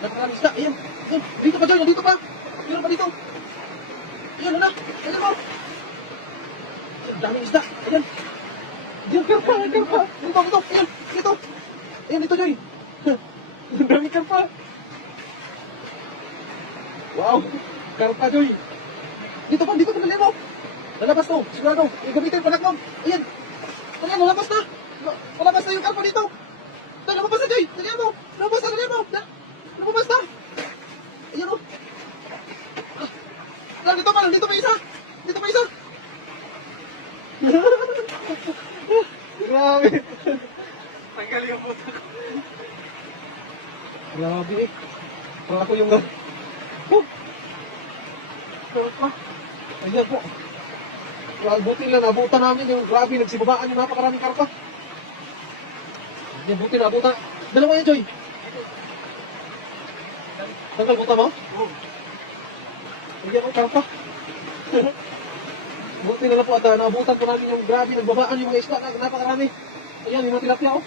Napakaraming isda. Ayan. Ayan. Dito pa, Joy. Nandito pa. Meron pa dito. Ayan, wala. Ayan mo. Ayan, daming isda. Ayan. Ayan, karpa. Karpa. Dito, dito. Ayan. Dito. Ayan, dito, Joy. Ang daming karpa. Wow. Karpa, Joy. Dito pa, dito. Pinali mo. Lalabas to. Sigurado. Gamitin pa lang. Ayan. Ayan, lalabas na. Lalabas na yung karpa dito. Lumabas na, Joy. Dalihan mo. Lumabas na, dalihan mo. Lumabas na. Ayan o. Dito pa, dito pa isa. Dito pa isa. Grabe. Tanggal yung puto ko. Grabe eh. Parang ako yung... Ayan po. Buti lang, nabutan namin yung grabe. Nagsibabaan yung napakaraming karpa. Ayan, buti nabutan. Dalawa yan, Joy. Tanggal buta mo? Oo. Ayan o, karpa. Buti na lang po at nabutan po namin yung grabe. Nagbabaan yung mga isda. Napakarami. Ayan, yung mga tilapia o.